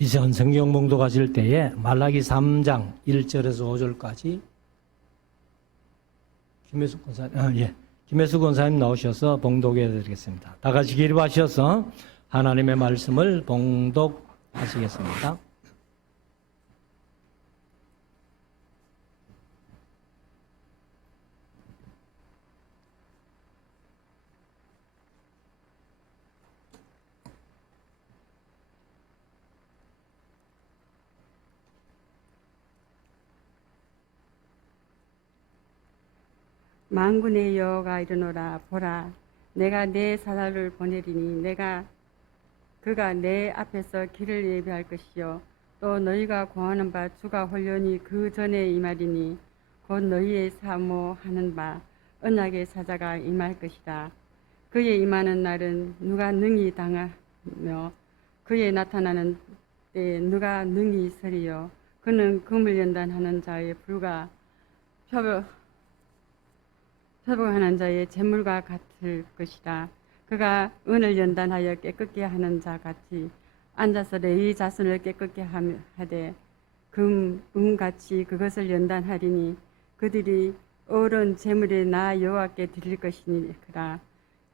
이전 성경 봉독 하실 때에 말라기 3장 1절에서 5절까지 김혜숙 권사님 나오셔서 봉독해 드리겠습니다. 다 같이 기립하셔서 하나님의 말씀을 봉독하시겠습니다. 만군의 여호와가 이르노라. 보라, 내가 내 사자를 보내리니 그가 내 앞에서 길을 예비할 것이요 또 너희가 구하는 바 주가 홀련히 그 전에 임하리니 곧 너희의 사모하는 바 언약의 사자가 임할 것이다. 그의 임하는 날은 누가 능히 당하며 그의 나타나는 때에 누가 능히 서리요. 그는 금을 연단하는 자의 불과 회복하는 자의 재물과 같을 것이다. 그가 은을 연단하여 깨끗게 하는 자 같이 앉아서 내 자손을 깨끗게 하되 금같이 그것을 연단하리니 그들이 어른 재물에 나 여호와께 드릴 것이니라.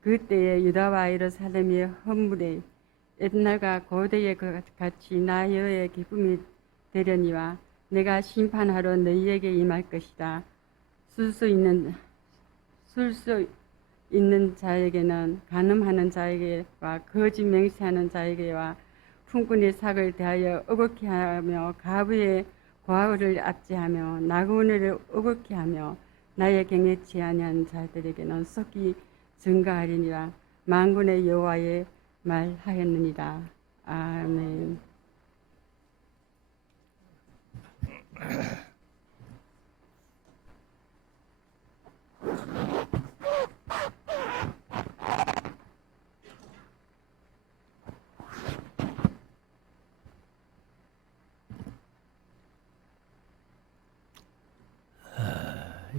그때에 유다와 예루살렘의 헌물에 옛날과 고대의 같이 나 여호와의 기쁨이 되려니와 내가 심판하러 너희에게 임할 것이다. 쓸 수 있는 자에게는 간음하는 자에게와 거짓 맹세하는 자에게와 품꾼의 삭을 대하여 어긋게 하며 가부의 과부를 압제하며 나그네를 어긋게 하며 나의 경외치 아니한 자들에게는 속히 증가하리니라. 만군의 여호와의 말하였느니라. 아멘.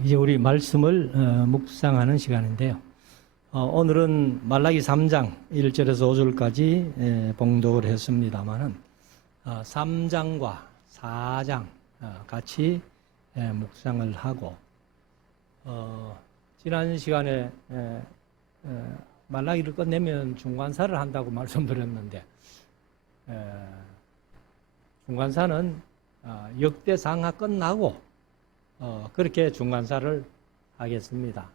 이제 우리 말씀을 묵상하는 시간인데요. 오늘은 말라기 3장 1절에서 5절까지 봉독을 했습니다만은 3장과 4장 같이 묵상을 하고 지난 시간에 말라기를 끝내면 중간사를 한다고 말씀드렸는데 중간사는 역대상하 끝나고 그렇게 중간사를 하겠습니다.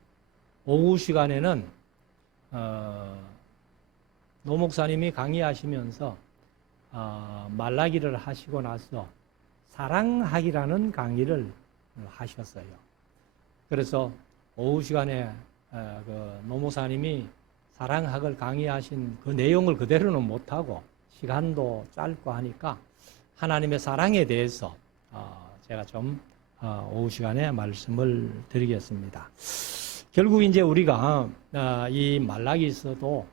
오후 시간에는 노 목사님이 강의하시면서 말라기를 하시고 나서 사랑하기라는 강의를 하셨어요. 그래서 오후 시간에 노 목사님이 사랑학을 강의하신 그 내용을 그대로는 못하고 시간도 짧고 하니까 하나님의 사랑에 대해서 제가 좀 오후 시간에 말씀을 드리겠습니다. 결국 이제 우리가 이 말라기서도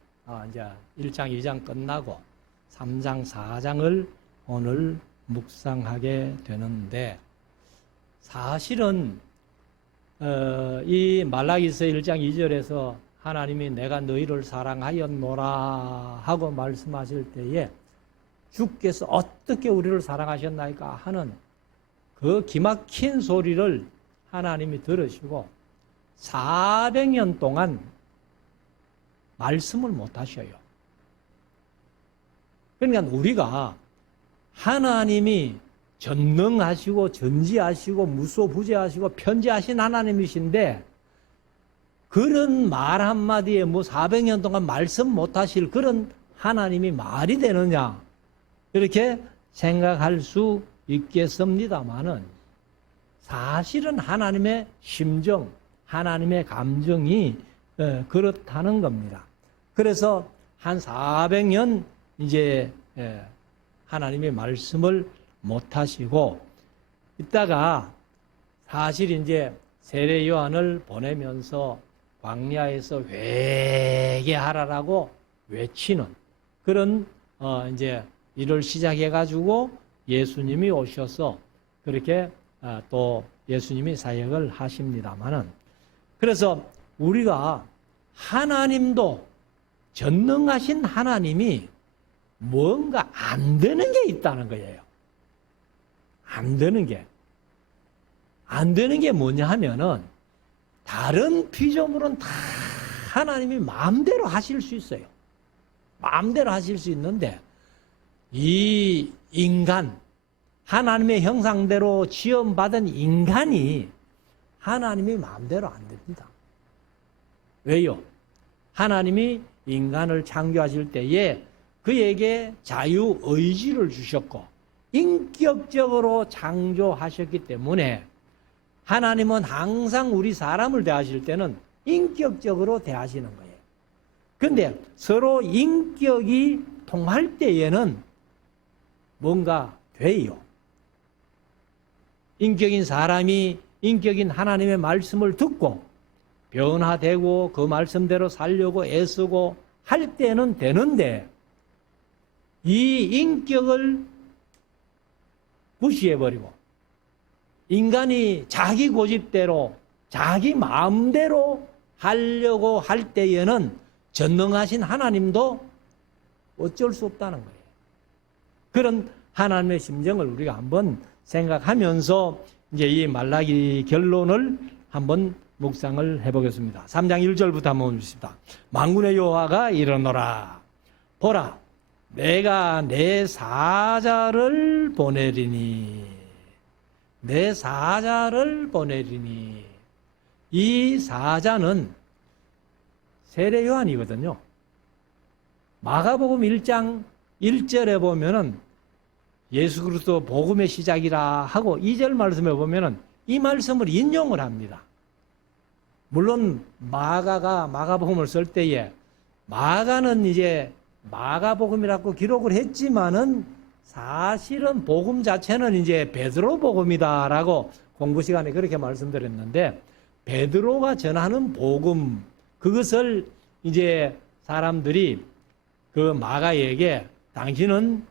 이제 1장, 2장 끝나고 3장, 4장을 오늘 묵상하게 되는데 사실은 이 말라기서 1장 2절에서 하나님이 내가 너희를 사랑하였노라 하고 말씀하실 때에 주께서 어떻게 우리를 사랑하셨나이까 하는 그 기막힌 소리를 하나님이 들으시고 400년 동안 말씀을 못 하셔요. 그러니까 우리가 하나님이 전능하시고 전지하시고 무소부재하시고 편지하신 하나님이신데 그런 말 한마디에 400년 동안 말씀 못 하실 그런 하나님이 말이 되느냐 이렇게 생각할 수 있겠습니다만은 사실은 하나님의 심정, 하나님의 감정이 그렇다는 겁니다. 그래서 한 400년 이제 하나님의 말씀을 못 하시고 있다가 사실 이제 세례 요한을 보내면서 광야에서 회개하라라고 외치는 그런 이제 일을 시작해 가지고 예수님이 오셔서 그렇게 또 예수님이 사역을 하십니다만은 그래서 우리가 하나님도 전능하신 하나님이 뭔가 안 되는 게 있다는 거예요. 안 되는 게. 안 되는 게 뭐냐 하면은 다른 피조물은 다 하나님이 마음대로 하실 수 있어요. 마음대로 하실 수 있는데 이 인간, 하나님의 형상대로 지음받은 인간이 하나님이 마음대로 안 됩니다. 왜요? 하나님이 인간을 창조하실 때에 그에게 자유의지를 주셨고 인격적으로 창조하셨기 때문에 하나님은 항상 우리 사람을 대하실 때는 인격적으로 대하시는 거예요. 그런데 서로 인격이 통할 때에는 뭔가 돼요. 인격인 사람이 인격인 하나님의 말씀을 듣고 변화되고 그 말씀대로 살려고 애쓰고 할 때는 되는데 이 인격을 무시해버리고 인간이 자기 고집대로 자기 마음대로 하려고 할 때에는 전능하신 하나님도 어쩔 수 없다는 거예요. 그런 하나님의 심정을 우리가 한번 생각하면서 이제 이 말라기 결론을 한번 묵상을 해보겠습니다. 3장 1절부터 한번 보십시다. 만군의 여호와가 이르노라. 보라, 내가 내 사자를 보내리니. 내 사자를 보내리니. 이 사자는 세례 요한이거든요. 마가복음 1장 1절에 보면은 예수 그리스도 복음의 시작이라 하고 2절 말씀에 보면은 이 말씀을 인용을 합니다. 물론 마가가 마가복음을 쓸 때에 마가는 이제 마가복음이라고 기록을 했지만은 사실은 복음 자체는 이제 베드로 복음이다라고 공부 시간에 그렇게 말씀드렸는데 베드로가 전하는 복음 그것을 이제 사람들이 그 마가에게 당신은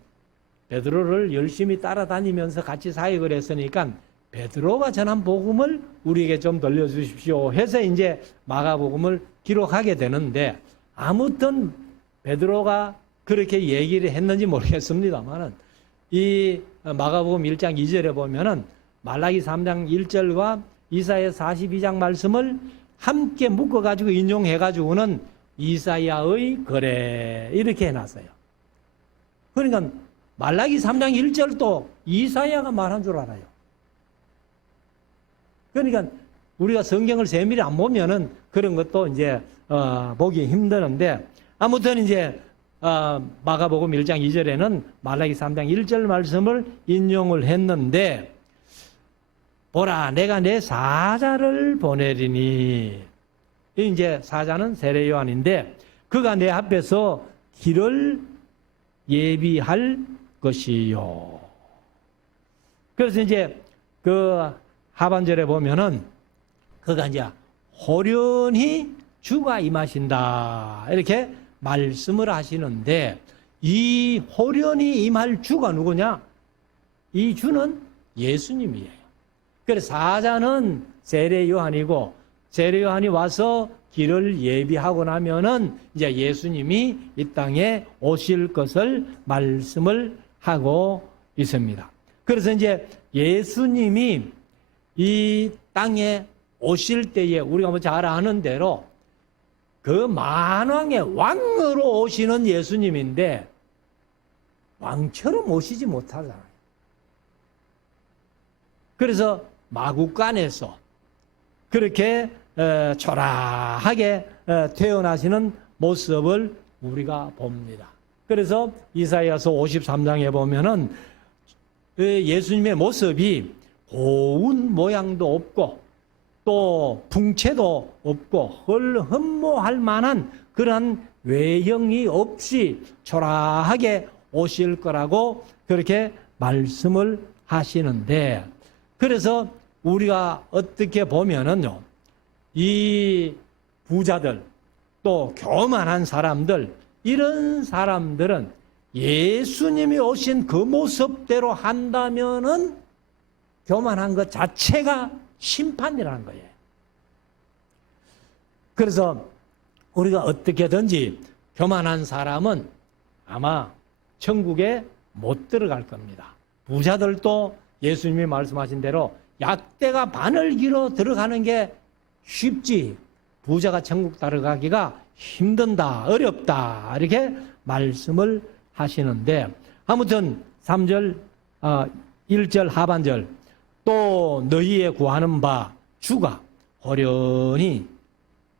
베드로를 열심히 따라다니면서 같이 사역을 했으니까 베드로가 전한 복음을 우리에게 좀 들려주십시오 해서 이제 마가복음을 기록하게 되는데 아무튼 베드로가 그렇게 얘기를 했는지 모르겠습니다만은 이 마가복음 1장 2절에 보면은 말라기 3장 1절과 이사야 42장 말씀을 함께 묶어가지고 인용해가지고는 이사야의 거래 이렇게 해놨어요. 그러니까 말라기 3장 1절도 이사야가 말한 줄 알아요. 그러니까 우리가 성경을 세밀히 안 보면은 그런 것도 이제 보기 힘드는데 아무튼 이제 마가복음 1장 2절에는 말라기 3장 1절 말씀을 인용을 했는데 보라 내가 내 사자를 보내리니 이제 사자는 세례 요한인데 그가 내 앞에서 길을 예비할 것이요. 그래서 이제 그 하반절에 보면은 그가 이제 호련히 주가 임하신다 이렇게 말씀을 하시는데 이 호련히 임할 주가 누구냐? 이 주는 예수님이에요. 그래서 사자는 세례 요한이고 세례 요한이 와서 길을 예비하고 나면은 이제 예수님이 이 땅에 오실 것을 말씀을 하고 있습니다. 그래서 이제 예수님이 이 땅에 오실 때에 우리가 뭐 잘 아는 대로 그 만왕의 왕으로 오시는 예수님인데 왕처럼 오시지 못하잖아요. 그래서 마구간에서 그렇게 초라하게 태어나시는 모습을 우리가 봅니다. 그래서 이사야서 53장에 보면은 예수님의 모습이 고운 모양도 없고 또 풍채도 없고 흠모할 만한 그런 외형이 없이 초라하게 오실 거라고 그렇게 말씀을 하시는데 그래서 우리가 어떻게 보면은요 이 부자들 또 교만한 사람들 이런 사람들은 예수님이 오신 그 모습대로 한다면은 교만한 것 자체가 심판이라는 거예요. 그래서 우리가 어떻게든지 교만한 사람은 아마 천국에 못 들어갈 겁니다. 부자들도 예수님이 말씀하신 대로 약대가 바늘기로 들어가는 게 쉽지 부자가 천국 들어가기가 힘든다, 어렵다 이렇게 말씀을 하시는데 아무튼 3절 1절 하반절 또 너희의 구하는 바 주가 호련히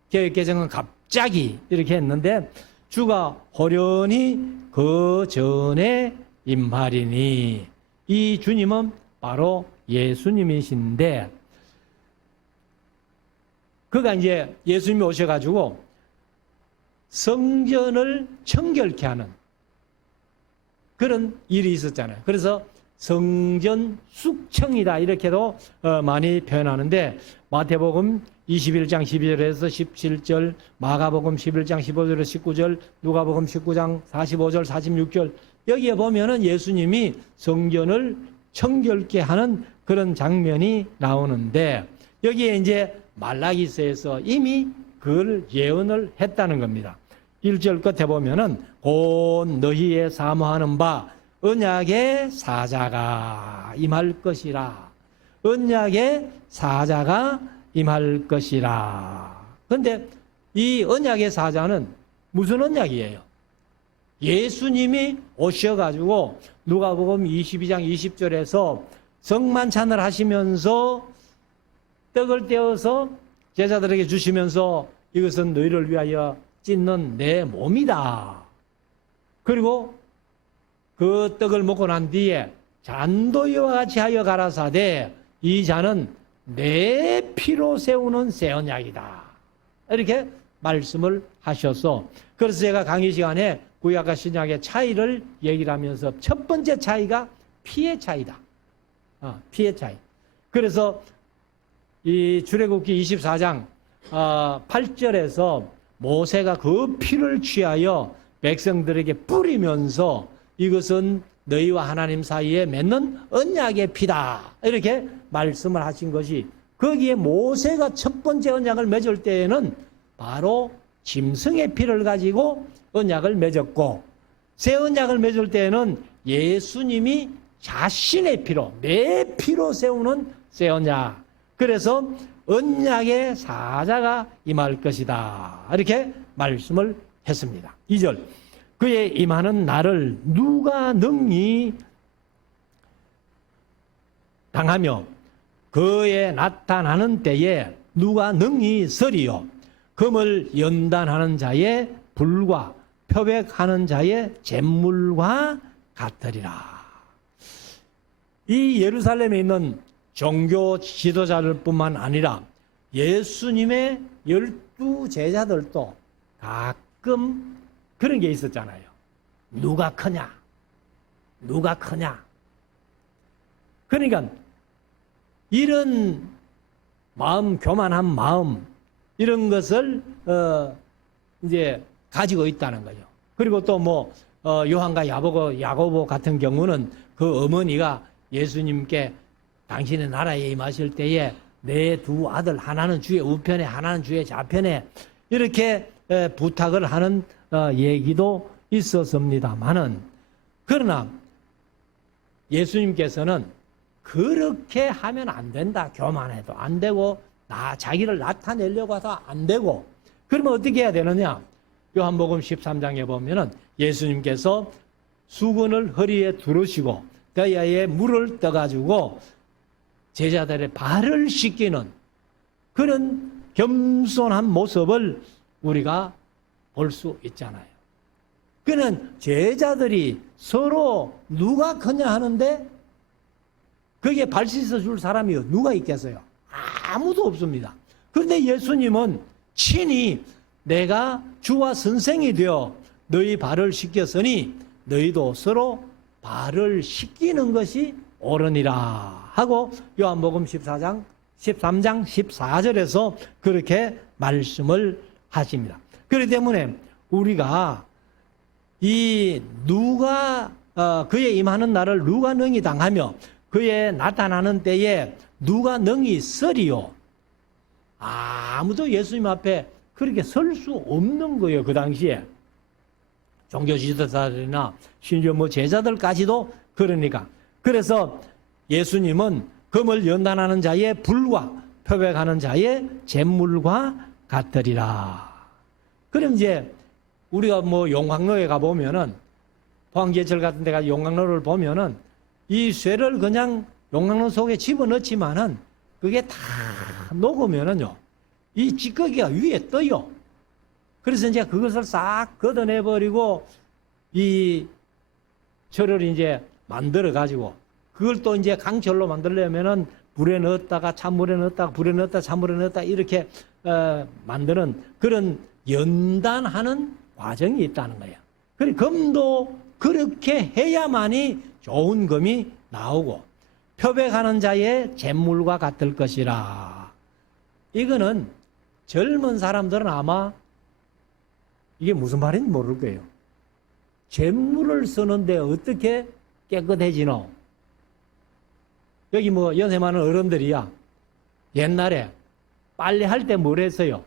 개정은 갑자기 이렇게 했는데 주가 호련히 그 전에 임하리니 이 주님은 바로 예수님이신데 그가 이제 예수님이 오셔가지고 성전을 청결케 하는 그런 일이 있었잖아요. 그래서 성전 숙청이다 이렇게도 많이 표현하는데 마태복음 21장 12절에서 17절, 마가복음 11장 15절에서 19절, 누가복음 19장 45절, 46절 여기에 보면은 예수님이 성전을 청결케 하는 그런 장면이 나오는데 여기에 이제 말라기서에서 이미 그걸 예언을 했다는 겁니다. 1절 끝에 보면은 곧 너희의 사모하는 바 언약의 사자가 임할 것이라. 언약의 사자가 임할 것이라. 그런데 이 언약의 사자는 무슨 언약이에요? 예수님이 오셔가지고 누가복음 22장 20절에서 성만찬을 하시면서 떡을 떼어서 제자들에게 주시면서 이것은 너희를 위하여 찢는 내 몸이다. 그리고 그 떡을 먹고 난 뒤에 잔도 이와 같이 하여 가라사대 이 잔은 내 피로 세우는 새 언약이다. 이렇게 말씀을 하셔서 그래서 제가 강의 시간에 구약과 신약의 차이를 얘기를 하면서 첫 번째 차이가 피의 차이다. 피의 차이. 그래서 이 출애굽기 24장 8절에서 모세가 그 피를 취하여 백성들에게 뿌리면서 이것은 너희와 하나님 사이에 맺는 언약의 피다. 이렇게 말씀을 하신 것이 거기에 모세가 첫 번째 언약을 맺을 때에는 바로 짐승의 피를 가지고 언약을 맺었고 새 언약을 맺을 때에는 예수님이 자신의 피로 내 피로 세우는 새 언약. 그래서 언약의 사자가 임할 것이다. 이렇게 말씀을 했습니다. 2절 그의 임하는 날을 누가 능히 당하며 그의 나타나는 때에 누가 능히 서리요 금을 연단하는 자의 불과 표백하는 자의 잿물과 같으리라. 이 예루살렘에 있는 종교 지도자들 뿐만 아니라 예수님의 12 제자들도 가끔 그런 게 있었잖아요. 누가 크냐? 누가 크냐? 그러니까 이런 마음, 교만한 마음 이런 것을 이제 가지고 있다는 거죠. 그리고 또 뭐 요한과 야고보 같은 경우는 그 어머니가 예수님께 당신의 나라에 임하실 때에 내 두 아들 하나는 주의 우편에 하나는 주의 좌편에 이렇게 부탁을 하는 얘기도 있었습니다만은 그러나 예수님께서는 그렇게 하면 안 된다. 교만해도 안 되고 자기를 나타내려고 해서 안 되고 그러면 어떻게 해야 되느냐? 요한복음 13장에 보면은 예수님께서 수건을 허리에 두르시고 그야에 물을 떠가지고 제자들의 발을 씻기는 그런 겸손한 모습을 우리가 볼 수 있잖아요. 그는 제자들이 서로 누가 크냐 하는데 거기에 발 씻어 줄 사람이 누가 있겠어요? 아무도 없습니다. 그런데 예수님은 친히 내가 주와 선생이 되어 너희 발을 씻겼으니 너희도 서로 발을 씻기는 것이 옳으니라 하고 요한복음 13장 14절에서 그렇게 말씀을 하십니다. 그렇기 때문에 우리가 이 누가 그의 임하는 날을 누가 능히 당하며 그의 나타나는 때에 누가 능히 서리요. 아무도 예수님 앞에 그렇게 설 수 없는 거예요. 그 당시에. 종교 지도자들이나 심지어 뭐 제자들까지도 그러니까. 그래서 예수님은 금을 연단하는 자의 불과 표백하는 자의 잿물과 같으리라. 그럼 이제 우리가 뭐 용광로에 가보면은 포항제철 같은 데 가서 용광로를 보면은 이 쇠를 그냥 용광로 속에 집어넣지만은 그게 다 녹으면은요, 이 찌꺼기가 위에 떠요. 그래서 이제 그것을 싹 걷어내버리고 이 철을 이제 만들어가지고 그걸 또 이제 강철로 만들려면은 불에 넣었다가 찬물에 넣었다가 불에 넣었다가 찬물에 넣었다가 이렇게 만드는 그런 연단하는 과정이 있다는 거예요. 그리고 금도 그렇게 해야만이 좋은 금이 나오고 표백하는 자의 잿물과 같을 것이라. 이거는 젊은 사람들은 아마 이게 무슨 말인지 모를 거예요. 잿물을 쓰는데 어떻게 깨끗해지노? 여기 뭐 연세 많은 어른들이야. 옛날에 빨래할 때 뭘 했어요?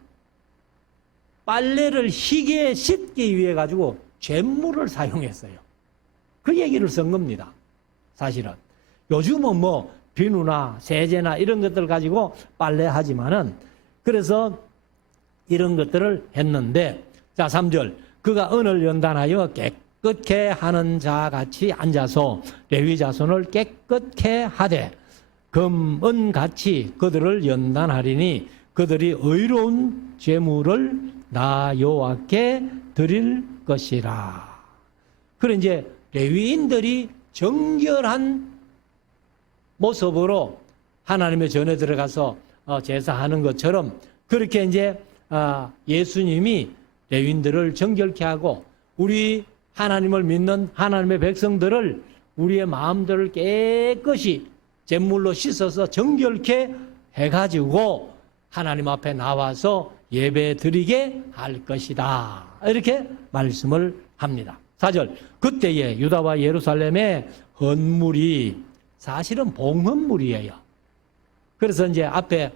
빨래를 희게 씻기 위해 가지고 잿물을 사용했어요. 그 얘기를 쓴 겁니다. 사실은. 요즘은 뭐 비누나 세제나 이런 것들 가지고 빨래하지만은 그래서 이런 것들을 했는데 자 3절 그가 은을 연단하여 깨끗게 하는 자같이 앉아서 레위 자손을 깨끗게 하되 금, 은 같이 그들을 연단하리니 그들이 의로운 제물을 나 여호와께 드릴 것이라. 그래 이제 레위인들이 정결한 모습으로 하나님의 전에 들어가서 제사하는 것처럼 그렇게 이제 예수님이 레위인들을 정결케 하고 우리 하나님을 믿는 하나님의 백성들을 우리의 마음들을 깨끗이 잿물로 씻어서 정결케 해가지고 하나님 앞에 나와서 예배 드리게 할 것이다. 이렇게 말씀을 합니다. 4절 그때에 유다와 예루살렘의 헌물이 사실은 봉헌물이에요. 그래서 이제 앞에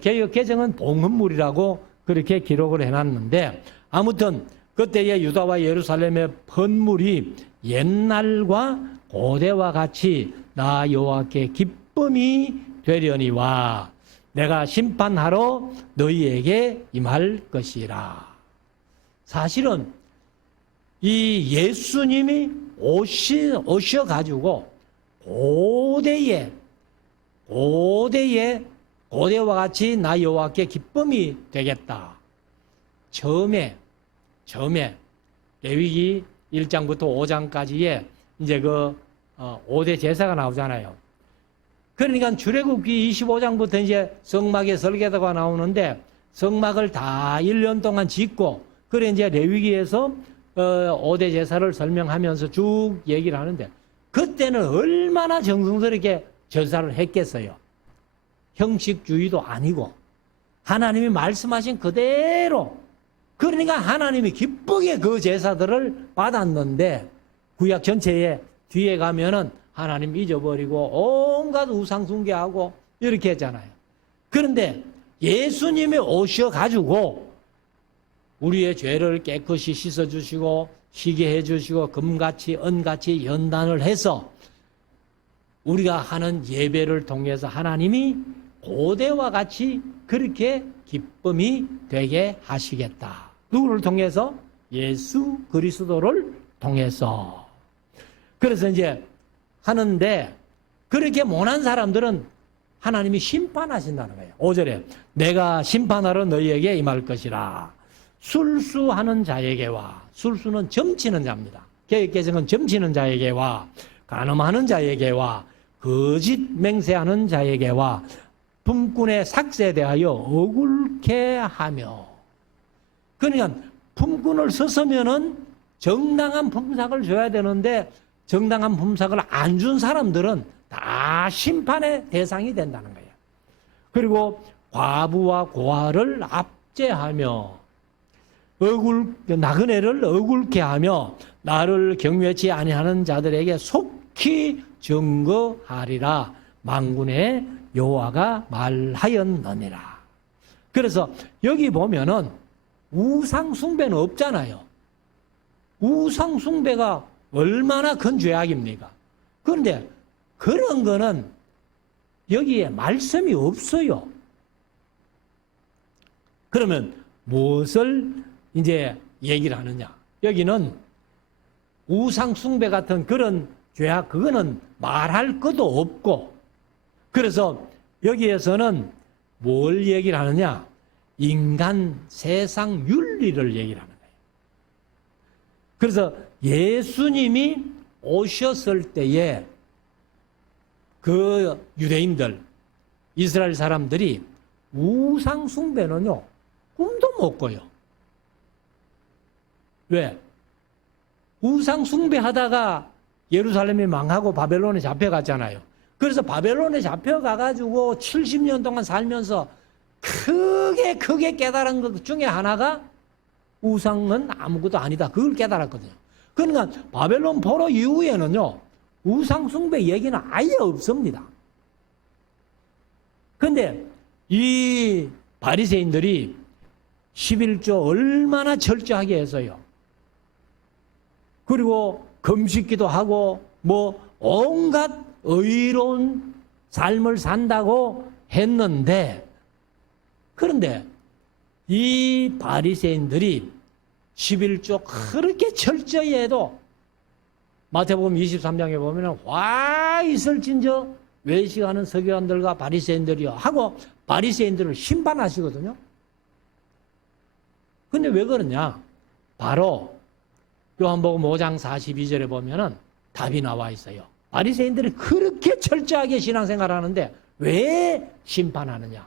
개역 개정은 봉헌물이라고 그렇게 기록을 해놨는데 아무튼 그때의 유다와 예루살렘의 헌물이 옛날과 고대와 같이 나 여호와께 기쁨이 되려니와 내가 심판하러 너희에게 임할 것이라. 사실은 이 예수님이 오셔가지고 고대와 같이 나 여호와께 기쁨이 되겠다. 처음에 레위기 1장부터 5장까지의 이제 그 5대 제사가 나오잖아요. 그러니까 출애굽기 25장부터 이제 성막의 설계도가 나오는데 성막을 다 1년 동안 짓고 그래 이제 레위기에서 5대 제사를 설명하면서 쭉 얘기를 하는데 그때는 얼마나 정성스럽게 제사를 했겠어요. 형식주의도 아니고 하나님이 말씀하신 그대로 그러니까 하나님이 기쁘게 그 제사들을 받았는데 구약 전체에 뒤에 가면은 하나님 잊어버리고 온갖 우상 숭배하고 이렇게 했잖아요. 그런데 예수님이 오셔가지고 우리의 죄를 깨끗이 씻어주시고 희게 해주시고 금같이 은같이 연단을 해서 우리가 하는 예배를 통해서 하나님이 고대와 같이 그렇게 기쁨이 되게 하시겠다. 누구를 통해서? 예수 그리스도를 통해서. 그래서 이제 하는데 그렇게 못한 사람들은 하나님이 심판하신다는 거예요. 5절에 내가 심판하러 너희에게 임할 것이라. 술수하는 자에게와 술수는 점치는 자입니다. 개혁개정은 점치는 자에게와 간음하는 자에게와 거짓 맹세하는 자에게와 품꾼의 삭세에 대하여 억울케 하며 그러니까 품꾼을 썼으면은 정당한 품삯을 줘야 되는데 정당한 품삯을 안 준 사람들은 다 심판의 대상이 된다는 거예요. 그리고 과부와 고아를 압제하며 나그네를 억울케 하며 나를 경외치 아니하는 자들에게 속히 증거하리라. 만군의 여호와가 말하였느니라. 그래서 여기 보면은 우상 숭배는 없잖아요. 우상 숭배가 얼마나 큰 죄악입니까? 그런데 그런 거는 여기에 말씀이 없어요. 그러면 무엇을 이제 얘기를 하느냐? 여기는 우상 숭배 같은 그런 죄악, 그거는 말할 것도 없고, 그래서 여기에서는 뭘 얘기를 하느냐? 인간 세상 윤리를 얘기를 하는 거예요. 그래서 예수님이 오셨을 때에 그 유대인들, 이스라엘 사람들이 우상 숭배는요, 꿈도 못 꿔요. 왜? 우상 숭배하다가 예루살렘이 망하고 바벨론에 잡혀갔잖아요. 그래서 바벨론에 잡혀가가지고 70년 동안 살면서 크게 깨달은 것 중에 하나가 우상은 아무것도 아니다. 그걸 깨달았거든요. 그러니까 바벨론 포로 이후에는요, 우상 숭배 얘기는 아예 없습니다. 근데 이 바리새인들이 11조 얼마나 철저하게 해서요. 그리고 금식기도 하고 뭐 온갖 의로운 삶을 산다고 했는데, 그런데 이 바리새인들이 11조 그렇게 철저히 해도 마태복음 23장에 보면 와 있을진저 외식하는 서기관들과 바리새인들이요 하고 바리새인들을 심판하시거든요. 근데 왜 그러냐? 바로 요한복음 5장 42절에 보면은 답이 나와 있어요. 바리새인들이 그렇게 철저하게 신앙생활을 하는데 왜 심판하느냐?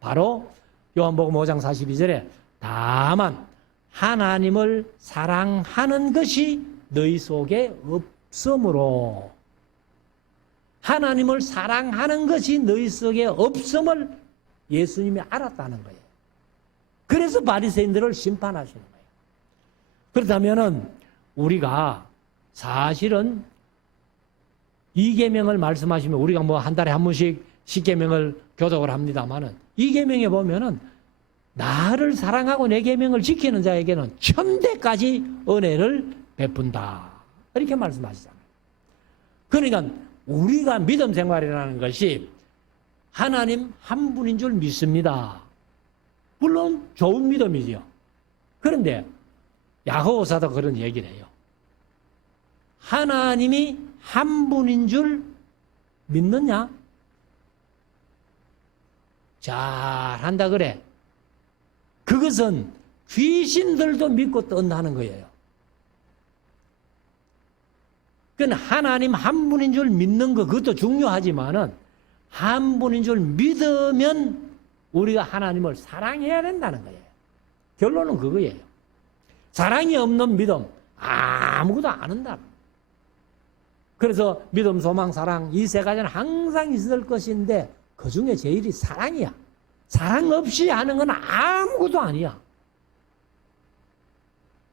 바로 요한복음 5장 42절에 다만 하나님을 사랑하는 것이 너희 속에 없으므로, 하나님을 사랑하는 것이 너희 속에 없음을 예수님이 알았다는 거예요. 그래서 바리새인들을 심판하시는 거예요. 그렇다면은 우리가 사실은 이 계명을 말씀하시면 우리가 뭐 한 달에 한 번씩 십계명을 교독을 합니다만은 이 계명에 보면은 나를 사랑하고 내 계명을 지키는 자에게는 천대까지 은혜를 베푼다. 이렇게 말씀하시잖아요. 그러니까 우리가 믿음 생활이라는 것이 하나님 한 분인 줄 믿습니다. 물론 좋은 믿음이죠. 그런데 야고보서도 그런 얘기를 해요. 하나님이 한 분인 줄 믿느냐? 잘한다 그래. 그것은 귀신들도 믿고 떤다는 거예요. 그건 하나님 한 분인 줄 믿는 거, 그것도 중요하지만은 한 분인 줄 믿으면 우리가 하나님을 사랑해야 된다는 거예요. 결론은 그거예요. 사랑이 없는 믿음 아무것도 안 한다. 그래서 믿음, 소망, 사랑 이 세 가지는 항상 있을 것인데 그 중에 제일이 사랑이야. 사랑 없이 하는 건 아무것도 아니야.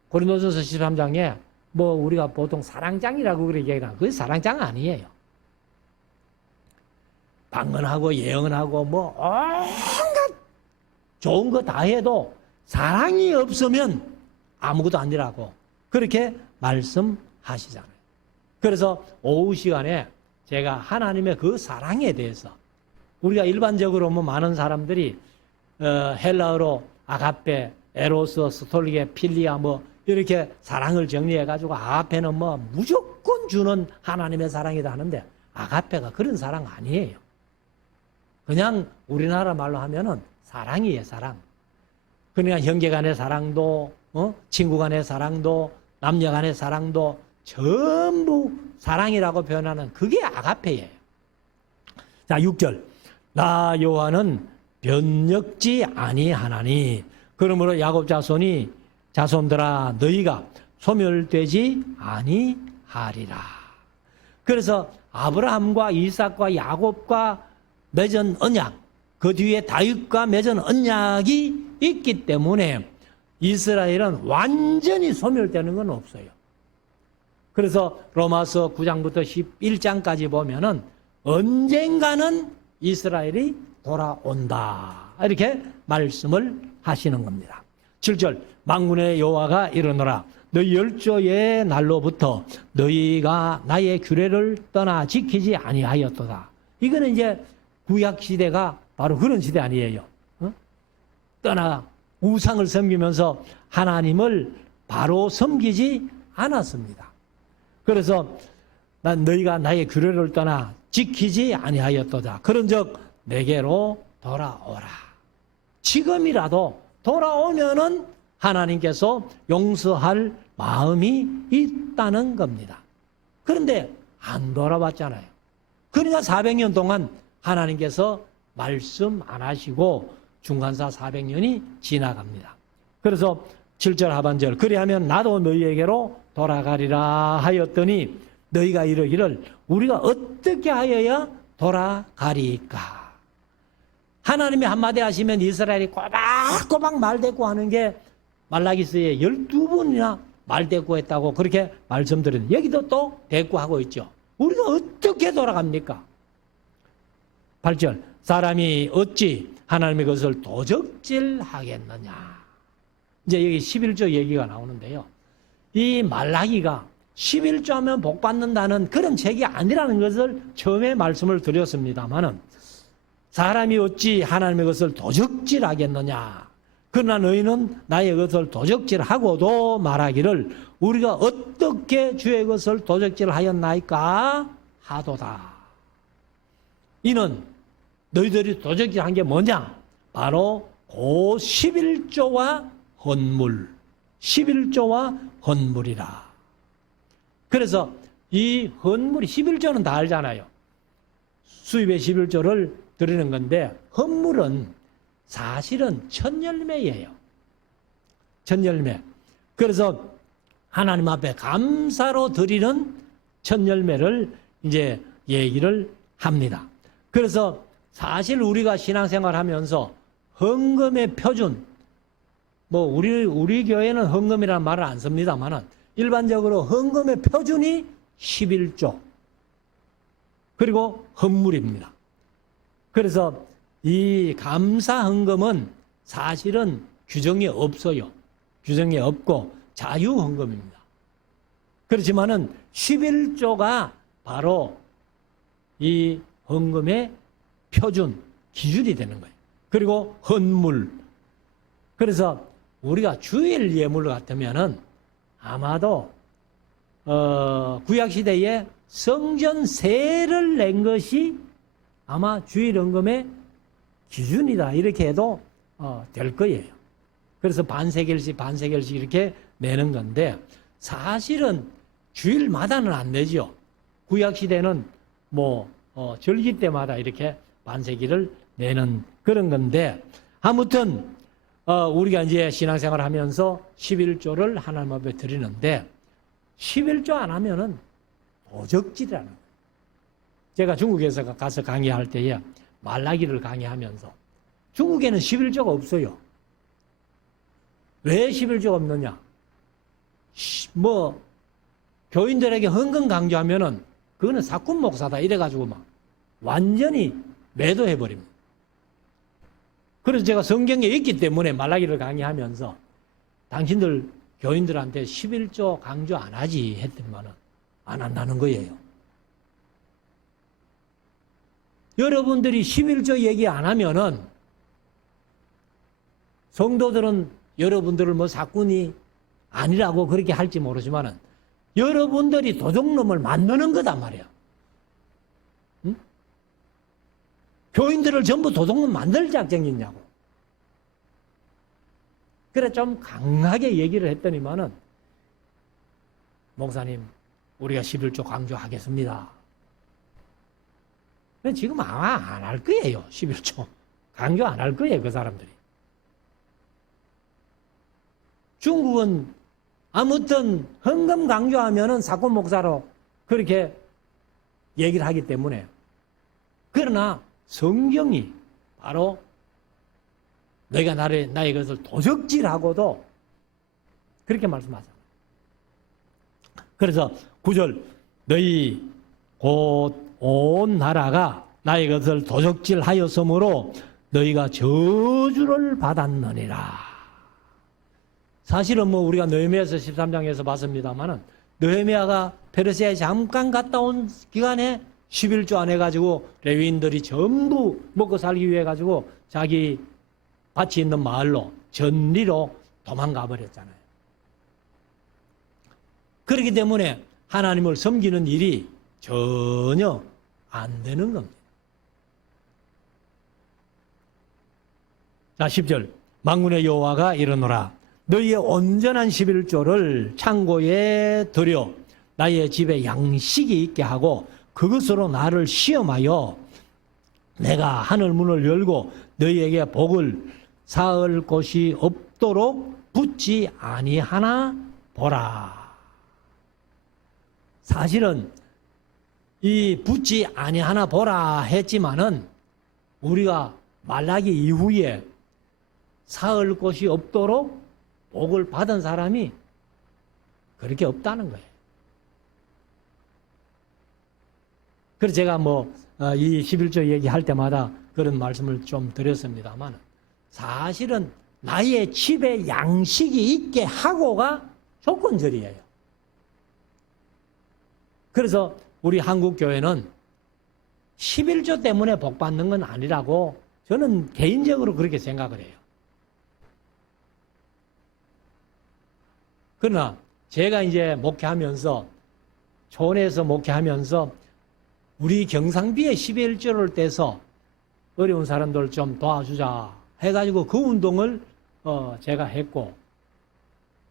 고린도전서 13장에 뭐 우리가 보통 사랑장이라고 그렇게 얘기하나, 그게 사랑장 아니에요. 방언하고 예언하고 뭐 온갖 좋은 거 다 해도 사랑이 없으면 아무것도 아니라고 그렇게 말씀하시잖아요. 그래서 오후 시간에 제가 하나님의 그 사랑에 대해서, 우리가 일반적으로 뭐 많은 사람들이 헬라어로 아가페, 에로스, 스톨리게, 필리아 뭐 이렇게 사랑을 정리해가지고 아가페는 뭐 무조건 주는 하나님의 사랑이다 하는데 아가페가 그런 사랑 아니에요. 그냥 우리나라 말로 하면은 사랑이에요, 사랑. 그러니까 형제 간의 사랑도, 친구 간의 사랑도, 남녀 간의 사랑도 전부 사랑이라고 표현하는 그게 아가페예요. 자, 6절. 나 요한은 변역지 아니하나니 그러므로 야곱 자손들아 너희가 소멸되지 아니하리라. 그래서 아브라함과 이삭과 야곱과 맺은 언약, 그 뒤에 다윗과 맺은 언약이 있기 때문에 이스라엘은 완전히 소멸되는 건 없어요. 그래서 로마서 9장부터 11장까지 보면은 언젠가는 이스라엘이 돌아온다. 이렇게 말씀을 하시는 겁니다. 7절 만군의 여호와가 이르노라 너희 열조의 날로부터 너희가 나의 규례를 떠나 지키지 아니하였도다. 이거는 이제 구약 시대가 바로 그런 시대 아니에요. 떠나 우상을 섬기면서 하나님을 바로 섬기지 않았습니다. 그래서 난 너희가 나의 규례를 떠나 지키지 아니하였도다. 그런즉 내게로 돌아오라. 지금이라도 돌아오면은 하나님께서 용서할 마음이 있다는 겁니다. 그런데 안 돌아왔잖아요. 그러니까 400년 동안 하나님께서 말씀 안 하시고 중간사 400년이 지나갑니다. 그래서 7절 하반절 그리하면 나도 너희에게로 돌아가리라 하였더니 너희가 이르기를 우리가 어떻게 하여야 돌아가리까. 하나님이 한마디 하시면 이스라엘이 꼬박꼬박 말대꾸하는 게 말라기서에 12번이나 말대꾸했다고 그렇게 말씀드렸는데 여기도 또 대꾸하고 있죠. 우리가 어떻게 돌아갑니까? 8절 사람이 어찌 하나님의 것을 도적질하겠느냐. 이제 여기 11조 얘기가 나오는데요. 이 말라기가 11조 하면 복 받는다는 그런 책이 아니라는 것을 처음에 말씀을 드렸습니다만은 사람이 어찌 하나님의 것을 도적질하겠느냐. 그러나 너희는 나의 것을 도적질하고도 말하기를 우리가 어떻게 주의 것을 도적질하였나이까 하도다. 이는 너희들이 도적질한 게 뭐냐? 바로 고 11조와 헌물, 11조와 헌물이라. 그래서 이 헌물이 11조는 다 알잖아요. 수입의 11조를 드리는 건데 헌물은 사실은 첫열매예요. 첫열매. 그래서 하나님 앞에 감사로 드리는 첫열매를 이제 얘기를 합니다. 그래서 사실 우리가 신앙생활 하면서 헌금의 표준, 뭐 우리 교회는 헌금이라는 말을 안 씁니다만은 일반적으로 헌금의 표준이 11조 그리고 헌물입니다. 그래서 이 감사 헌금은 사실은 규정이 없어요. 규정이 없고 자유 헌금입니다. 그렇지만은 11조가 바로 이 헌금의 표준 기준이 되는 거예요. 그리고 헌물. 그래서 우리가 주일 예물 같으면은 아마도 구약 시대에 성전세를 낸 것이 아마 주일 헌금의 기준이다 이렇게 해도 될 거예요. 그래서 반세겔씩 이렇게 내는 건데 사실은 주일마다는 안 내죠. 구약 시대는 뭐 절기 때마다 이렇게 반세기를 내는 그런 건데 아무튼 우리가 이제 신앙생활 하면서 11조를 하나님 앞에 드리는데 11조 안 하면은 도적질이라는 거예요. 제가 중국에서 가서 강의할 때에 말라기를 강의하면서 중국에는 11조가 없어요. 왜 11조가 없느냐? 뭐 교인들에게 헌금 강조하면은 그거는 사꾼 목사다 이래가지고 막 완전히 매도해버립니다. 그래서 제가 성경에 있기 때문에 말라기를 강의하면서 당신들 교인들한테 11조 강조 안 하지 했더니만은 안 한다는 거예요. 여러분들이 11조 얘기 안 하면은 성도들은 여러분들을 뭐 사꾼이 아니라고 그렇게 할지 모르지만은 여러분들이 도둑놈을 만드는 거단 말이야. 응? 교인들을 전부 도둑놈 만들 작정이 있냐고. 그래 좀 강하게 얘기를 했더니만은 목사님 우리가 11조 강조하겠습니다. 지금 아마 안 할 거예요. 11조 강조 안 할 거예요. 그 사람들이. 중국은 아무튼 헌금 강조하면은 사건 목사로 그렇게 얘기를 하기 때문에 그러나 성경이 바로 너희가 나의 것을 도적질하고도 그렇게 말씀하잖아요. 그래서 9절 너희 곧 온 나라가 나의 것을 도적질하였으므로 너희가 저주를 받았느니라. 사실은 뭐 우리가 느헤미야서 13장에서 봤습니다만은 느헤미야가 페르시아에 잠깐 갔다 온 기간에 11조 안 해가지고 레위인들이 전부 먹고 살기 위해 가지고 자기 밭이 있는 마을로 전리로 도망가 버렸잖아요. 그렇기 때문에 하나님을 섬기는 일이 전혀 안 되는 겁니다. 자, 10절. 만군의 여호와가 이르노라. 너희의 온전한 11조를 창고에 들여 나의 집에 양식이 있게 하고 그것으로 나를 시험하여 내가 하늘 문을 열고 너희에게 복을 쌓을 곳이 없도록 붙지 아니하나 보라. 사실은 이 붙지 아니하나 보라 했지만은 우리가 말라기 이후에 쌓을 곳이 없도록 복을 받은 사람이 그렇게 없다는 거예요. 그래서 제가 이 11조 얘기할 때마다 그런 말씀을 좀 드렸습니다만 사실은 나의 집에 양식이 있게 하고가 조건절이에요. 그래서 우리 한국교회는 11조 때문에 복 받는 건 아니라고 저는 개인적으로 그렇게 생각을 해요. 그러나 제가 이제 목회하면서 촌에서 목회하면서 우리 경상비에 11조를 떼서 어려운 사람들 좀 도와주자 해가지고 그 운동을 제가 했고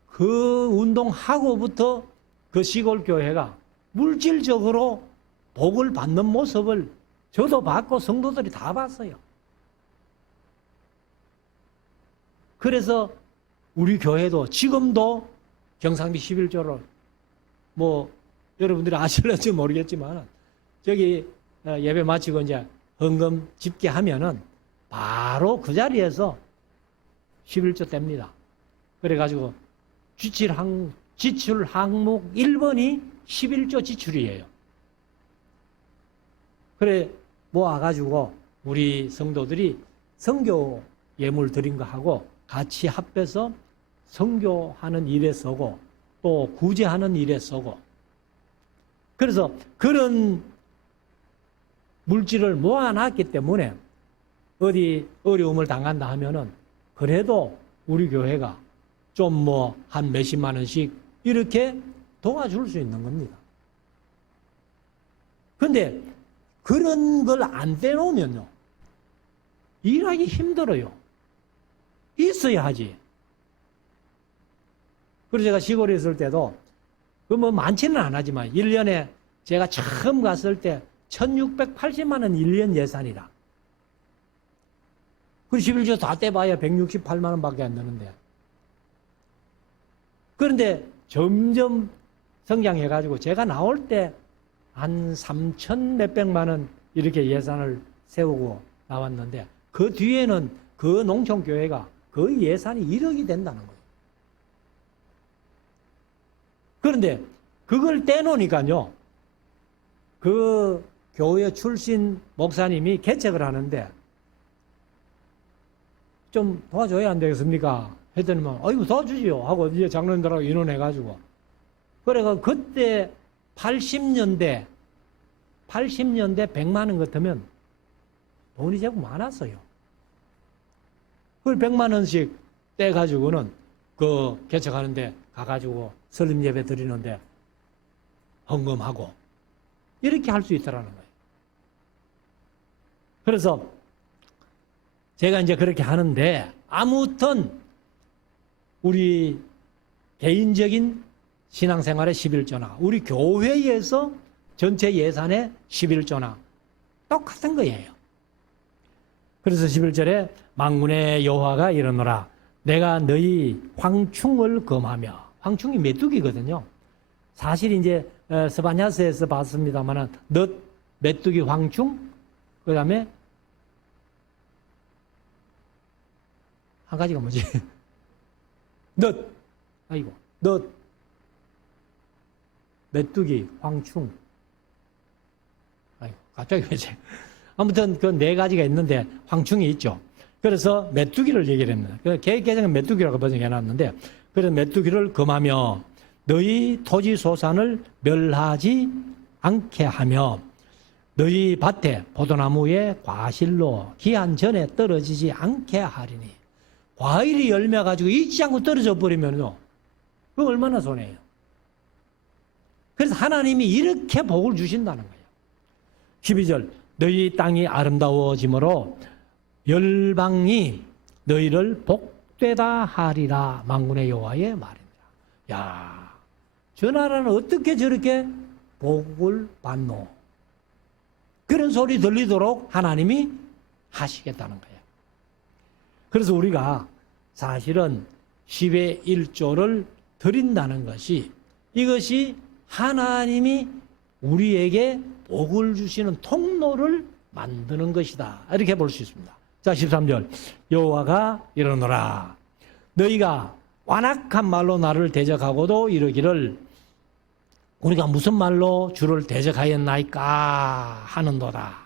그 운동하고부터 그 시골 교회가 물질적으로 복을 받는 모습을 저도 봤고 성도들이 다 봤어요. 그래서 우리 교회도 지금도 경상비 11조를 여러분들이 아실는지 모르겠지만 저기 예배 마치고 이제 헌금 집계하면은 바로 그 자리에서 11조 뗍니다. 그래가지고 지출 항목 1번이 11조 지출이에요. 그래 모아가지고 우리 성도들이 선교 예물 드린 거 하고 같이 합해서 선교하는 일에 쓰고 또 구제하는 일에 쓰고 그래서 그런 물질을 모아놨기 때문에 어디 어려움을 당한다 하면은 그래도 우리 교회가 좀 한 몇십만 원씩 이렇게 도와줄 수 있는 겁니다. 근데 그런 걸 안 떼놓으면요 일하기 힘들어요. 있어야 하지. 그래서 제가 시골에 있을 때도 많지는 않았지만 1년에 제가 처음 갔을 때 1680만 원 1년 예산이라. 그 11조 다 떼봐야 168만 원밖에 안 되는데. 그런데 점점 성장해가지고 제가 나올 때 한 3천 몇백만 원 이렇게 예산을 세우고 나왔는데 그 뒤에는 그 농촌교회가 거의 예산이 1억이 된다는 거예요. 그런데 그걸 떼놓으니까요. 그 교회 출신 목사님이 개척을 하는데 좀 도와줘야 안 되겠습니까? 했더니만 아이고 도와주지요 하고 이제 장로님들하고 의논해가지고 그래가 그때 80년대 100만 원 같으면 돈이 제법 많았어요. 그걸 100만 원씩 떼가지고는 그 개척하는데 가가지고 설립 예배 드리는데 헌금하고 이렇게 할 수 있다라는 거예요. 그래서 제가 이제 그렇게 하는데 아무튼 우리 개인적인 신앙생활의 11조나 우리 교회에서 전체 예산의 11조나 똑같은 거예요. 그래서 11절에 만군의 여호와가 이르노라 내가 너희 황충을 금하며 황충이 메뚜기거든요. 사실 이제 스바냐스에서 봤습니다만은 넛, 메뚜기, 황충 그 다음에 한 가지가 뭐지? 넛, 넛, 메뚜기, 황충. 갑자기 왜지? 아무튼 그 네 가지가 있는데 황충이 있죠. 그래서 메뚜기를 얘기를 합니다. 그 개혁개정은 메뚜기라고 번역해놨는데 그 그래서 메뚜기를 금하며 너희 토지 소산을 멸하지 않게 하며 너희 밭에 포도나무에 과실로 기한 전에 떨어지지 않게 하리니. 과일이 열매 가지고 잊지 않고 떨어져 버리면요, 그거 얼마나 손해예요. 그래서 하나님이 이렇게 복을 주신다는 거예요. 12절 너희 땅이 아름다워지므로 열방이 너희를 복되다 하리라. 만군의 여호와의 말입니다. 야, 저 나라는 어떻게 저렇게 복을 받노? 그런 소리 들리도록 하나님이 하시겠다는 거예요. 그래서 우리가 사실은 10의 1조를 드린다는 것이, 이것이 하나님이 우리에게 복을 주시는 통로를 만드는 것이다, 이렇게 볼 수 있습니다. 자, 13절 여호와가 이르노라. 너희가 완악한 말로 나를 대적하고도 이르기를 우리가 무슨 말로 주를 대적하였나이까 하는도다.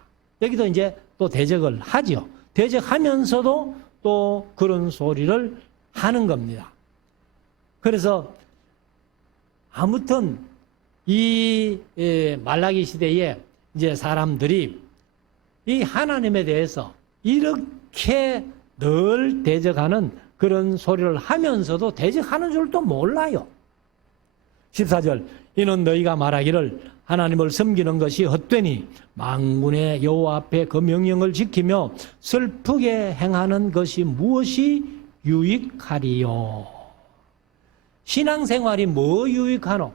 여기도 이제 또 대적을 하죠. 대적하면서도 또 그런 소리를 하는 겁니다. 그래서 아무튼 이 말라기 시대에 이제 사람들이 이 하나님에 대해서 이렇게 늘 대적하는 그런 소리를 하면서도 대적하는 줄도 몰라요. 14절 이는 너희가 말하기를 하나님을 섬기는 것이 헛되니 만군의 여호와 앞에 그 명령을 지키며 슬프게 행하는 것이 무엇이 유익하리요. 신앙생활이 뭐 유익하노?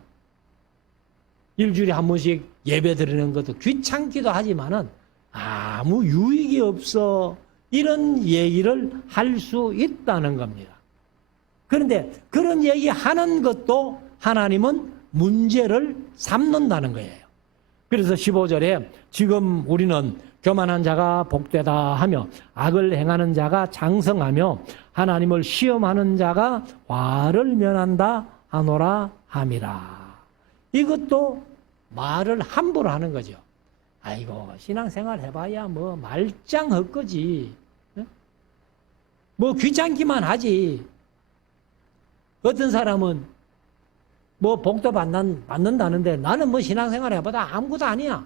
일주일에 한 번씩 예배 드리는 것도 귀찮기도 하지만은 아무 유익이 없어, 이런 얘기를 할 수 있다는 겁니다. 그런데 그런 얘기하는 것도 하나님은 문제를 삼는다는 거예요. 그래서 15절에 지금 우리는 교만한 자가 복되다 하며 악을 행하는 자가 장성하며 하나님을 시험하는 자가 화를 면한다 하노라 함이라. 이것도 말을 함부로 하는 거죠. 아이고, 신앙생활 해봐야 뭐 말짱 헛거지. 뭐 귀찮기만 하지. 어떤 사람은 뭐 복도 받는다는데 나는 뭐 신앙생활 해보다 아무것도 아니야.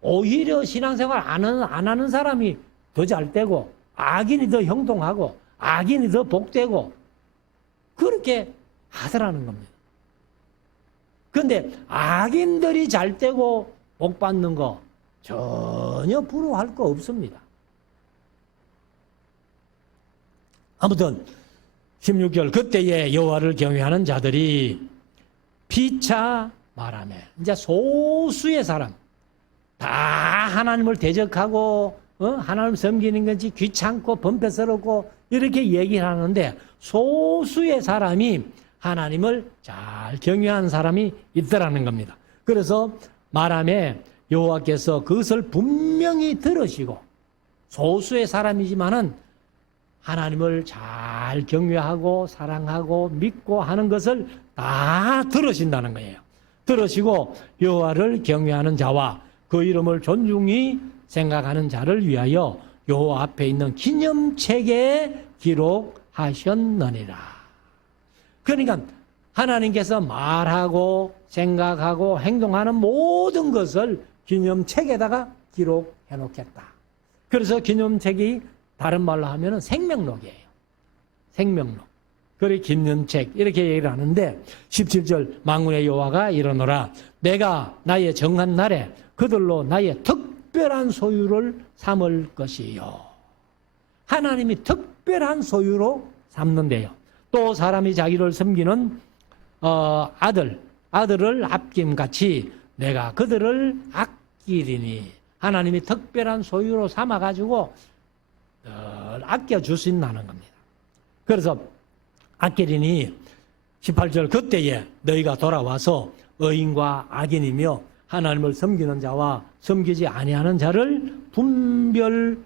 오히려 신앙생활 안 하는 사람이 더 잘되고 악인이 더 형통하고 악인이 더 복되고 그렇게 하더라는 겁니다. 그런데 악인들이 잘되고 복받는 거 전혀 부러워할 거 없습니다. 아무튼 16절 그때에 여호와를 경외하는 자들이 피차 말하며, 이제 소수의 사람 다 하나님을 대적하고 하나님 섬기는 건지 귀찮고 번패스럽고 이렇게 얘기를 하는데 소수의 사람이 하나님을 잘 경외하는 사람이 있더라는 겁니다. 그래서 말하며 여호와께서 그것을 분명히 들으시고, 소수의 사람이지만은 하나님을 잘 경외하고 사랑하고 믿고 하는 것을 다 들으신다는 거예요. 들으시고 여호와를 경외하는 자와 그 이름을 존중히 생각하는 자를 위하여 여호와 앞에 있는 기념책에 기록하셨느니라. 그러니까 하나님께서 말하고 생각하고 행동하는 모든 것을 기념책에다가 기록해 놓겠다. 그래서 기념책이 다른 말로 하면 생명록이에요. 생명록. 그래 기념책 이렇게 얘기를 하는데 17절 만군의 여호와가 이르노라. 내가 나의 정한 날에 그들로 나의 특별한 소유를 삼을 것이요. 하나님이 특별한 소유로 삼는데요. 또 사람이 자기를 섬기는 아들을 아낌같이 내가 그들을 아끼리니. 하나님이 특별한 소유로 삼아가지고 늘 아껴주신다는 겁니다. 그래서 아끼리니 18절 그때에 너희가 돌아와서 의인과 악인이며 하나님을 섬기는 자와 섬기지 아니하는 자를 분별하리라.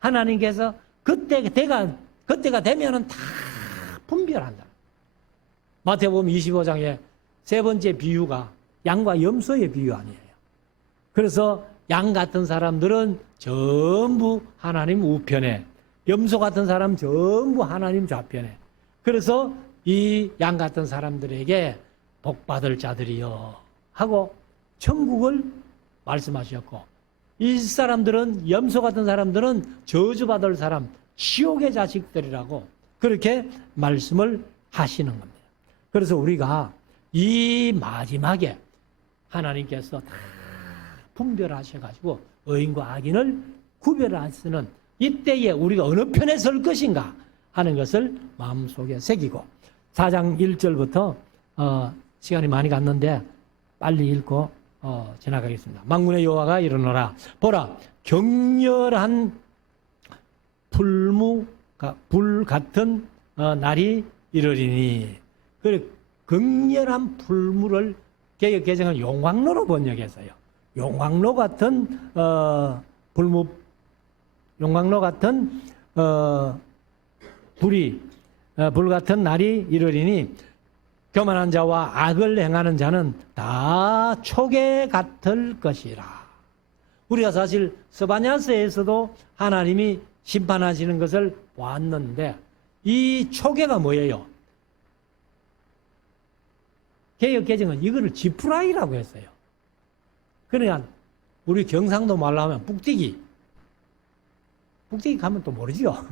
하나님께서 그때가 되면은 다 분별한다. 마태복음 25장의 세 번째 비유가 양과 염소의 비유 아니에요. 그래서 양 같은 사람들은 전부 하나님 우편에, 염소 같은 사람 전부 하나님 좌편에. 그래서 이 양 같은 사람들에게 복받을 자들이여 하고 천국을 말씀하셨고, 이 사람들은, 염소 같은 사람들은 저주받을 사람, 지옥의 자식들이라고 그렇게 말씀을 하시는 겁니다. 그래서 우리가 이 마지막에 하나님께서 다 분별하셔가지고 의인과 악인을 구별하시는 이때에 우리가 어느 편에 설 것인가 하는 것을 마음속에 새기고, 4장 1절부터 시간이 많이 갔는데 빨리 읽고 지나가겠습니다. 만군의 여호와가 이르노라. 보라, 격렬한 불 같은 날이 이르리니. 그 격렬한 불물을 개역 개정은 용광로로 번역했어요. 용광로 같은 용광로 같은 불 같은 날이 이르리니 교만한 자와 악을 행하는 자는 다 초계 같을 것이라. 우리가 사실 스바냐서에서도 하나님이 심판하시는 것을 보았는데, 이 초계가 뭐예요? 개역 개정은 이거를 지푸라기라고 했어요. 그러니까 우리 경상도 말로 하면 북디기 가면 또 모르죠.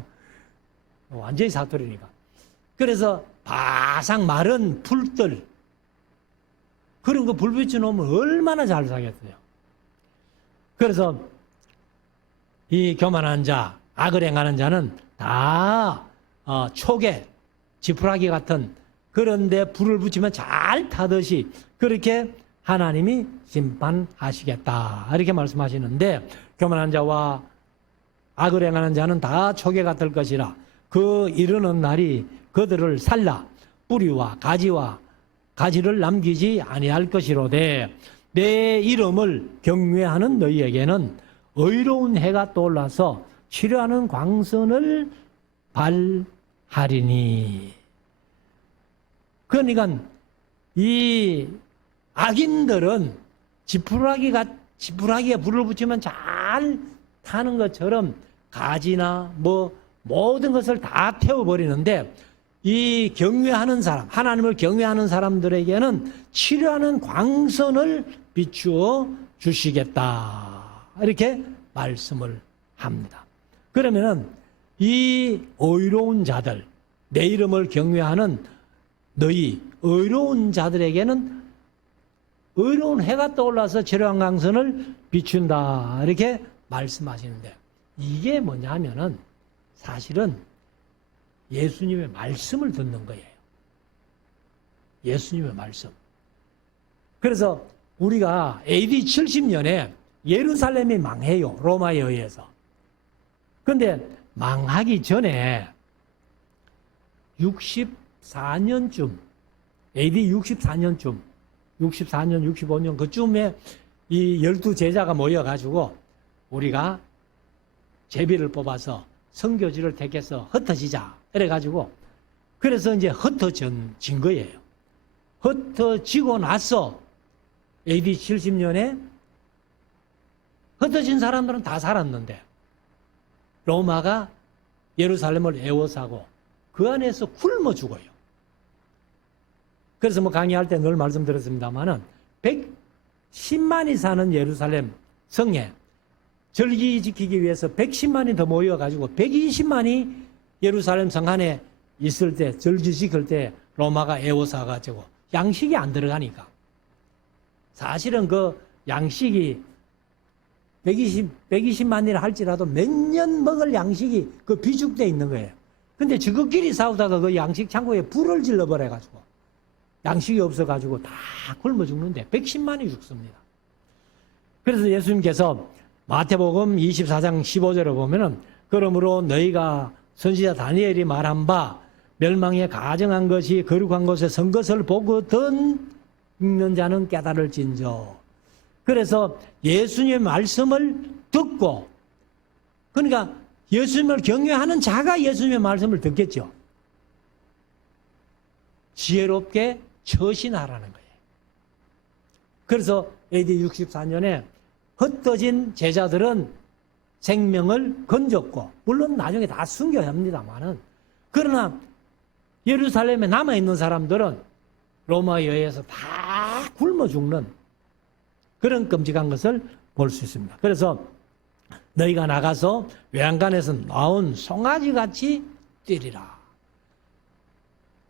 완전히 사투리니까. 그래서 바삭 마른 풀들, 그런 거 불 붙여 놓으면 얼마나 잘 사겠어요. 그래서 이 교만한 자, 악을 행하는 자는 다 초계, 지푸라기 같은, 그런데 불을 붙이면 잘 타듯이 그렇게 하나님이 심판하시겠다, 이렇게 말씀하시는데, 교만한 자와 악을 행하는 자는 다 초계 같을 것이라. 그 이르는 날이 그들을 살라 뿌리와 가지를 남기지 아니할 것이로되, 내 이름을 경외하는 너희에게는 의로운 해가 떠올라서 치료하는 광선을 발하리니. 그러니까 이 악인들은 지푸라기에 불을 붙이면 잘 타는 것처럼 가지나 모든 것을 다 태워버리는데, 이 경외하는 사람, 하나님을 경외하는 사람들에게는 치료하는 광선을 비추어 주시겠다, 이렇게 말씀을 합니다. 그러면은 이 의로운 자들, 내 이름을 경외하는 너희 의로운 자들에게는 의로운 해가 떠올라서 치료한 광선을 비춘다, 이렇게 말씀하시는데, 이게 뭐냐 하면은 사실은 예수님의 말씀을 듣는 거예요. 예수님의 말씀. 그래서 우리가 AD 70년에 예루살렘이 망해요, 로마에 의해서. 그런데 망하기 전에 64년쯤, AD 64년쯤, 64년, 65년 그쯤에 이 12제자가 모여가지고 우리가 제비를 뽑아서 선교지를 택해서 흩어지자, 이래가지고, 그래서 이제 흩어진 거예요. 흩어지고 나서 AD 70년에 흩어진 사람들은 다 살았는데 로마가 예루살렘을 에워싸고 그 안에서 굶어 죽어요. 그래서 강의할 때 늘 말씀드렸습니다만은 110만이 사는 예루살렘 성에 절기 지키기 위해서 110만이 더 모여가지고 120만이 예루살렘 성 안에 있을 때, 절기 지킬 때 로마가 에워싸가지고 양식이 안 들어가니까. 사실은 그 양식이 120만이라 할지라도 몇 년 먹을 양식이 그 비축되어 있는 거예요. 근데 저것끼리 싸우다가 그 양식 창고에 불을 질러버려가지고 양식이 없어가지고 다 굶어 죽는데 110만이 죽습니다. 그래서 예수님께서 마태복음 24장 15절에 보면은, 그러므로 너희가 선지자 다니엘이 말한 바 멸망에 가정한 것이 거룩한 곳에 선 것을 보거든 읽는 자는 깨달을진저. 그래서 예수님의 말씀을 듣고, 그러니까 예수님을 경외하는 자가 예수님의 말씀을 듣겠죠. 지혜롭게 처신하라는 거예요. 그래서 AD 64년에 흩어진 제자들은 생명을 건졌고, 물론 나중에 다 순교합니다만은, 그러나 예루살렘에 남아있는 사람들은 로마에 의해서 다 굶어 죽는 그런 끔찍한 것을 볼 수 있습니다. 그래서 너희가 나가서 외양간에서 나온 송아지같이 뛰리라.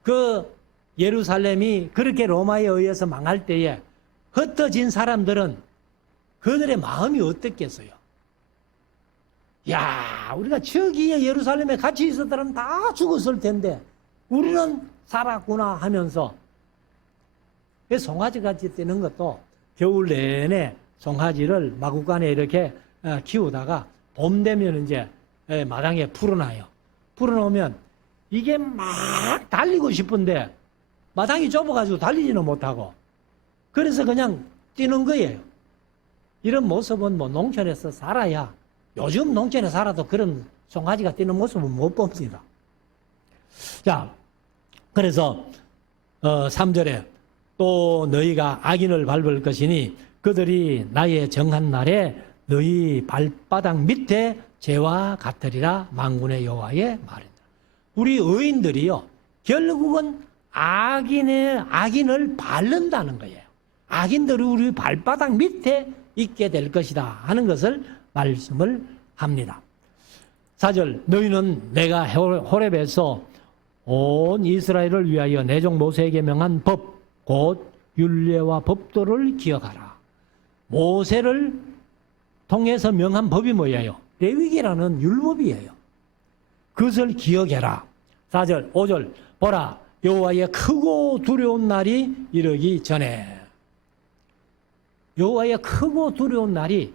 그 예루살렘이 그렇게 로마에 의해서 망할 때에 흩어진 사람들은 그들의 마음이 어떻겠어요? 야, 우리가 저기에 예루살렘에 같이 있었더라면 다 죽었을 텐데 우리는 살았구나 하면서 송아지같이 뛰는 것도 겨울 내내 송아지를 마구간에 이렇게 키우다가 봄 되면 이제 마당에 풀어놔요. 풀어놓으면 이게 막 달리고 싶은데 마당이 좁아가지고 달리지는 못하고 그래서 그냥 뛰는 거예요. 이런 모습은 뭐 농촌에서 살아야, 요즘 농촌에 살아도 그런 송아지가 뛰는 모습은 못 봅니다. 자, 그래서 3절에 또 너희가 악인을 밟을 것이니 그들이 나의 정한 날에 너희 발바닥 밑에 재와 같으리라. 만군의 여호와의 말이다. 우리 의인들이요, 결국은 악인을 밟는다는 거예요. 악인들이 우리 발바닥 밑에 있게 될 것이다 하는 것을 말씀을 합니다. 4절, 너희는 내가 호렙에서 온 이스라엘을 위하여 내 종 모세에게 명한 법, 곧 율례와 법도를 기억하라. 모세를 통해서 명한 법이 뭐예요? 레위기라는 율법이에요. 그것을 기억해라. 4절, 5절, 보라, 여호와의 크고 두려운 날이 이르기 전에. 여호와의 크고 두려운 날이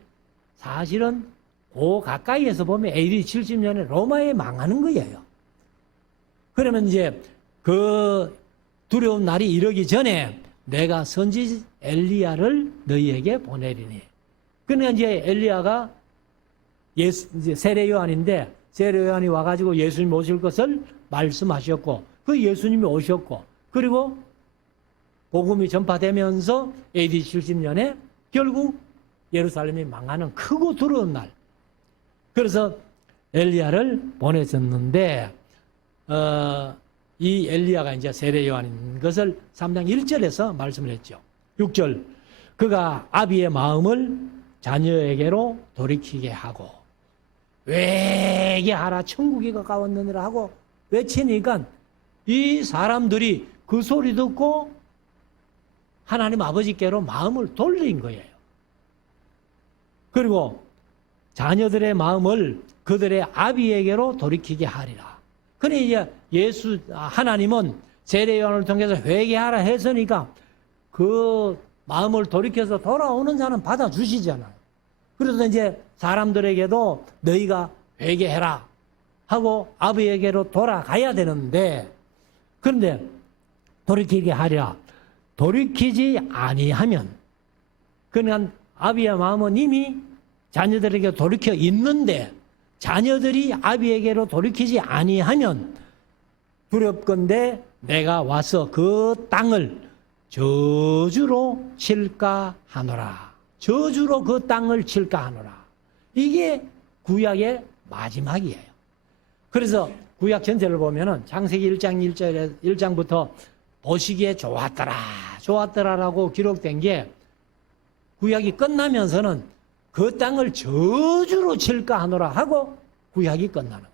사실은 그 가까이에서 보면 AD 70년에 로마에 망하는 거예요. 그러면 이제 그 두려운 날이 이르기 전에 내가 선지 엘리야를 너희에게 보내리니. 그러니까 이제 엘리야가 이제 세례 요한인데 세례 요한이 와가지고 예수님 오실 것을 말씀하셨고 그 예수님이 오셨고 그리고 복음이 전파되면서 AD 70년에 결국 예루살렘이 망하는 크고 두려운 날. 그래서 엘리야를 보내줬는데 이 엘리야가 이제 세례 요한인 것을 3장 1절에서 말씀을 했죠. 6절, 그가 아비의 마음을 자녀에게로 돌이키게 하고 회개하라 천국이 가까웠느니라 하고 외치니까 이 사람들이 그 소리 듣고 하나님 아버지께로 마음을 돌린 거예요. 그리고 자녀들의 마음을 그들의 아비에게로 돌이키게 하리라. 그래 이제 하나님은 세례 요한을 통해서 회개하라 했으니까 그 마음을 돌이켜서 돌아오는 자는 받아주시잖아요. 그래서 이제 사람들에게도 너희가 회개해라 하고 아비에게로 돌아가야 되는데, 그런데 돌이키게 하리라. 돌이키지 아니하면, 그러니까 아비의 마음은 이미 자녀들에게 돌이켜 있는데 자녀들이 아비에게로 돌이키지 아니하면 두렵건대 내가 와서 그 땅을 저주로 칠까 하노라. 저주로 그 땅을 칠까 하노라. 이게 구약의 마지막이에요. 그래서 구약 전체를 보면은 창세기 1장 1절부터 보시기에 좋았더라라고 기록된 게 구약이 끝나면서는 그 땅을 저주로 칠까 하노라 하고 구약이 끝나는 거예요.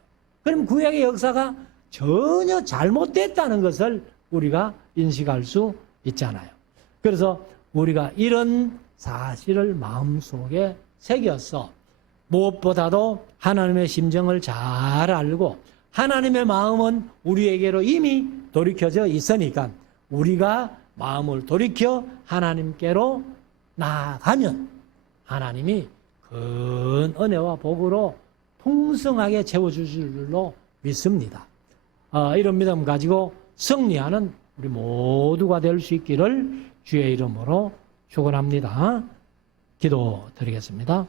그럼 구약의 역사가 전혀 잘못됐다는 것을 우리가 인식할 수 있잖아요. 그래서 우리가 이런 사실을 마음속에 새겨서 무엇보다도 하나님의 심정을 잘 알고 하나님의 마음은 우리에게로 이미 돌이켜져 있으니까 우리가 마음을 돌이켜 하나님께로 나아가면 하나님이 큰 은혜와 복으로 풍성하게 채워주실 줄로 믿습니다. 이런 믿음 가지고 승리하는 우리 모두가 될 수 있기를 주의 이름으로 축원합니다. 기도드리겠습니다.